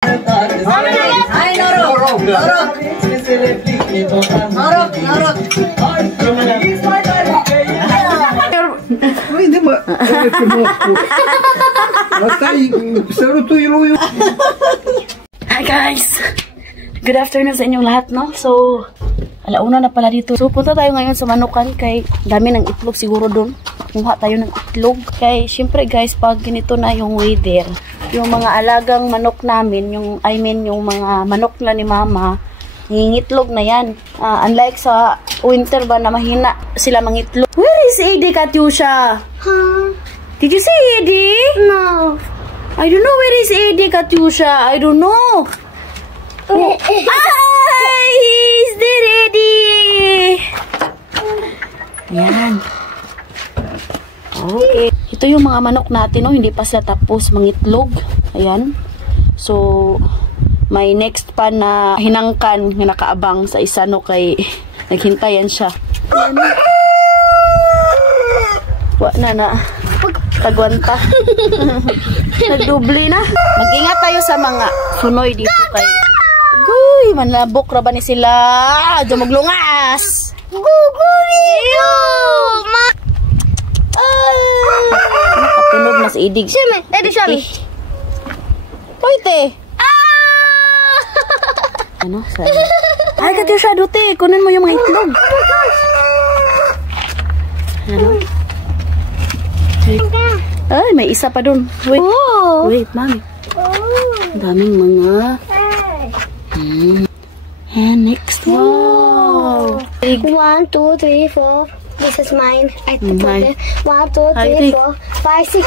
Ay, norok. Ay, di ba? Hi guys! Good afternoon sa inyong lahat, no? So, alauna na pala dito. So, punta tayo ngayon sa manukan kay dami ng itlog siguro doon. Kumuha tayo ng itlog. Kay, syempre guys, pag ganito na yung weather, yung mga alagang manok namin, yung mga manok na ni mama, nangingitlog na yan. Unlike sa winter ba na mahina sila mangitlog. Where is Eddie, Katyusha? Huh? Did you see Eddie? No. I don't know where is Eddie, Katyusha. I don't know. Ay! He's there, Eddie! Ayan. Okay. Ito yung mga manok natin, no? Hindi pa sila tapos mangitlog. Ayan. So, may next pa na hinangkan, nakaabang sa isa, no? Kay naghintayan siya. Ayan. Wala na. Tagwanta. Nagdubli na. Mag-ingat tayo sa mga sunoy dito kay Guy, manlabok ra ba ni sila? Diyan maglungas. Gugurito! Nakatunog na si Idig. Show me. Daddy, show me. Hoy, te. Ano? Sorry. Ay, Katyusha, Dute. Kunin mo yung mga itlog. Ano? Ay, may isa pa dun. Wait. Oh. Wait, mami. Oh. Daming mga... Hey. And next, wow. 1, 2, 3, 4. This is mine. I put Mine. it. 1, 2, 3, 4, 5, 6. 6.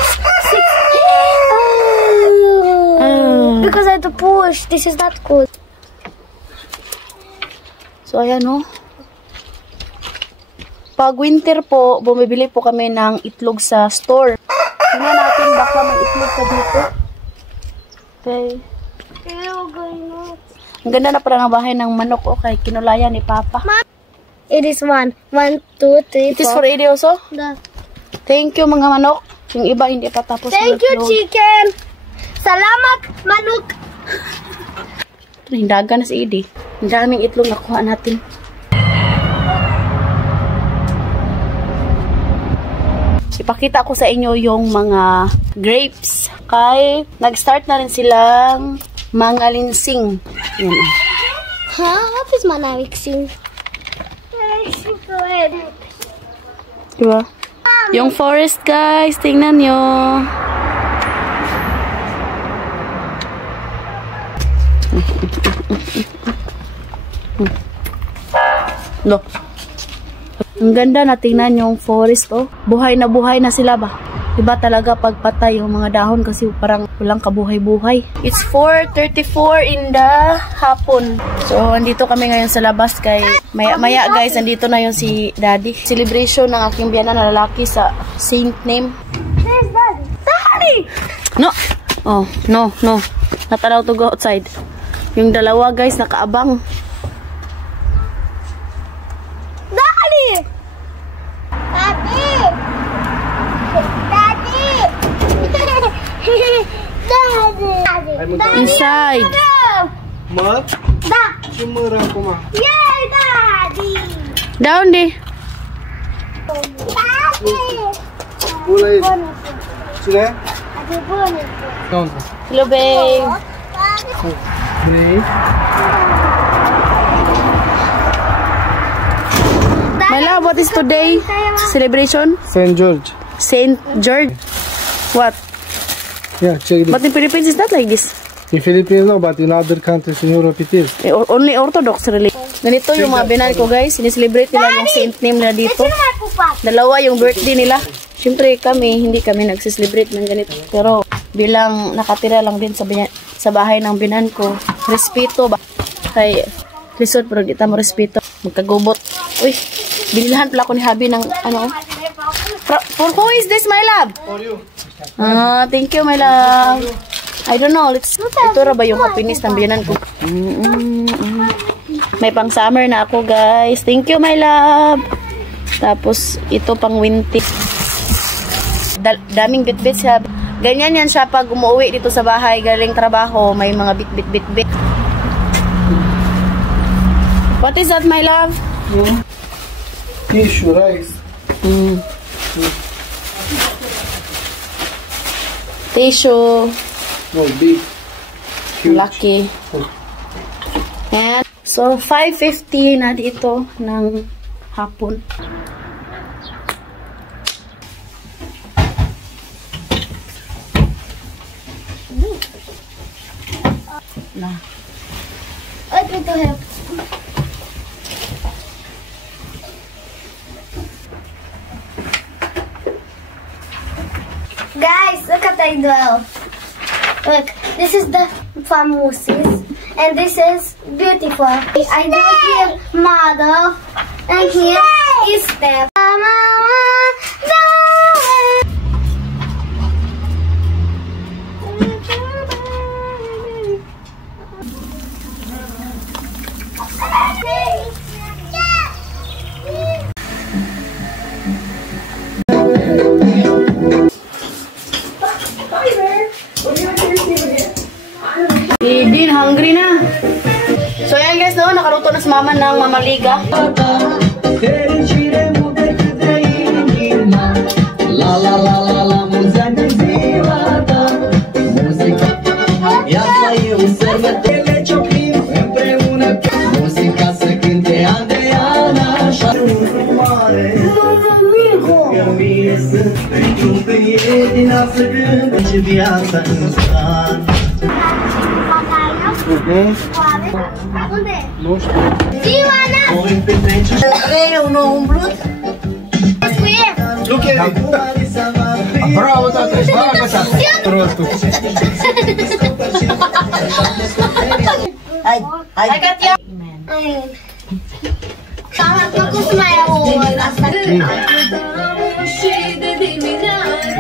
Oh. Because I had to push. This is not good. So, ayan, no. Pag winter po, bumibili po kami ng itlog sa store. Tingnan natin, baka may itlog ka dito. Okay. Ang ganda na parang ang bahay ng manok, okay. Kinulayan ni Papa. It is 1. 1, 2, 3, 4. It is for Eddie also? The... Thank you, mga manok. Yung iba hindi pa tapos. Thank you, chicken. Salamat, manok. Hindagan na si Eddie. Ang daming itlog na kuha natin. Ipakita ko sa inyo yung mga grapes. Kay, nag-start na rin silang mga linsing. Yan. Huh? What is manawixing? Diba? Yung forest, guys. Tingnan nyo. No. Ang ganda na tingnan yung forest, oh. Buhay na sila ba? Diba talaga pagpatay yung mga dahon kasi parang walang kabuhay-buhay. It's 4:34 in the hapon. So, andito kami ngayon sa labas kay maya guys, andito na yung si Daddy. Celebration ng aking biyanan na lalaki sa Saint name. Where's Daddy? Daddy! No! Oh, no. Not allowed to go outside. Yung dalawa guys, nakaabang. Daddy! Daddy! Daddy! Inside. Mat? Da! Sumura ko ma. Yay, Daddy! Down di. Daddy! Kulay. Sila? Daddy, bonito. Tonto. Hello, babe. Great. My love, what is today? Celebration? St. George. Saint George? What? Yeah, check But this. in Philippines, it's not like this. In Philippines, no, but in other countries in Europe, it is. Only Orthodox really. Ganito yung mga binan ko guys. Sineselebrate nila yung saint name nila dito. Dalawa yung birthday nila. Siyempre kami, hindi kami nagsiselebrate ng ganito. Pero bilang nakatira lang din sa bahay ng binan ko, respeto ba? Kay lisod pero di tamo respeto. Magkagubot. Uy, binilahan pala ko ni Habi ng ano. For who is this, my love? For you. Thank you, my love. I don't know. Ito ra ba yung happiness ng biyanan ko? May pang summer na ako, guys. Thank you, my love. Tapos, ito pang winter. Daming bit-bit siya. Ganyan yan siya pag umuwi dito sa bahay, galing trabaho, may mga bit. What is that, my love? Tissue, rice. Tissue. No, big. Huge. Lucky. And, so, 5:50 na dito ng hapon. I need to help. Guys, look at the well. Look, this is the famosis, and this is beautiful. I do here model, and here is step. Din, hungry na. So yan guys, no, nakaluto na si mama ng mamaliga. Nu știu. Look at it. Bravo, tata. Bravo, tata. Prostul. I got you.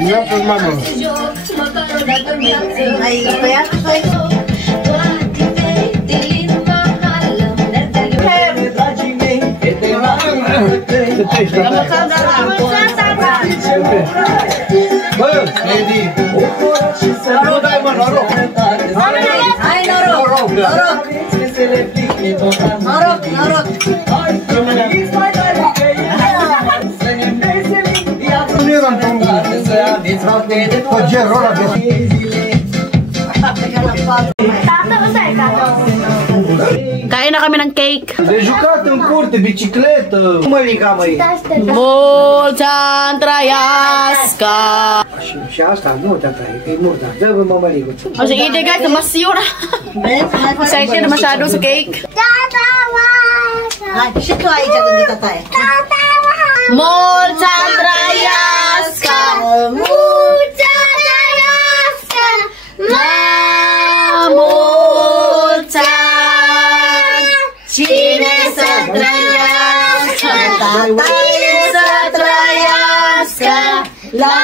Ia pe mama. Bă, Edi. Nu dai, mă, noroc. Hai, noroc. Noroc. Nu eram pe unde. Pe gerul ăla de... Kain na kami ng cake. De jucat în curte, bicicletă. Cum mă liga, măi? Mulți-ani trăiască! Și asta, nu, tata, e murda. Dă-vă mămăliguță. O sige, hindi guys, namasiyo na. Excited na masyado sa cake. Mulți-ani trăiască! Cine să trăiască, cine să trăiască la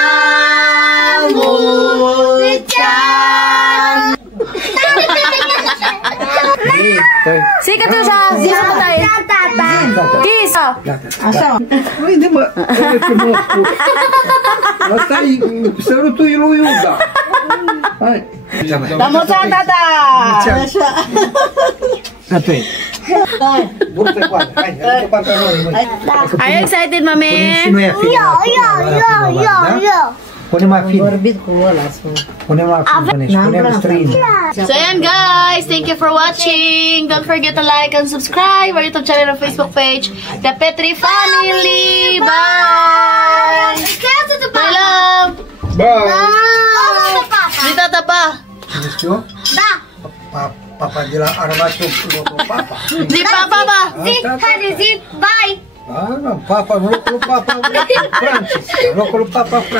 mulți ani. Sige tu siya, zisa mo tayo. Kisa. Așa. Uite, mă, e frumos cu... Asta e sărutul lui Iuda. Hai. La mulți ani, tata! Așa. Atunci. Burte coadă. Hai, adică pantalonii, măi. Are you excited, mami? Și noi afim. Punem afim. Punem afim, punem străini. So yan guys, thank you for watching. Don't forget to like and subscribe our YouTube channel and Facebook page, The Petri Family. Bye! My love! Bye! Di tata pa! Cine știu? Da! Papa de la Armașul locul Papa. Di papa pa! Zi, bye! Papa, locul Papa Francis. Locul Papa Francis.